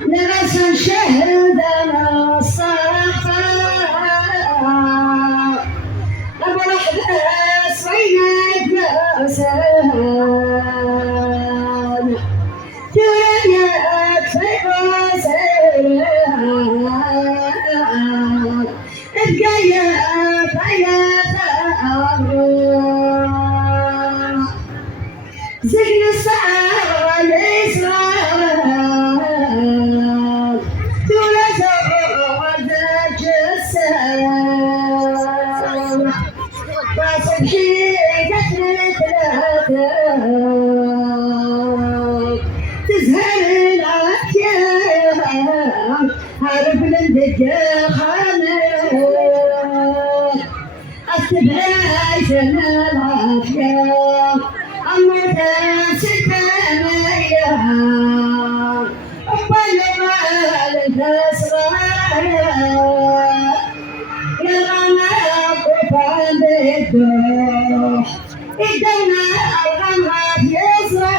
لبس شهدنا الصفا أبو الأحداث صينك لسان جريت في قصيران اتقيت حياة الروح سجن الصعب والإسرار دون زوج الجسام وصبحي قتلت الأثار تزهر الأحياء هرب من دجاخانة أستبعد العافية أموت ستانية أبلغ الأسرار يا غنى طوفان بالدوح إدينا الغمرة يسرى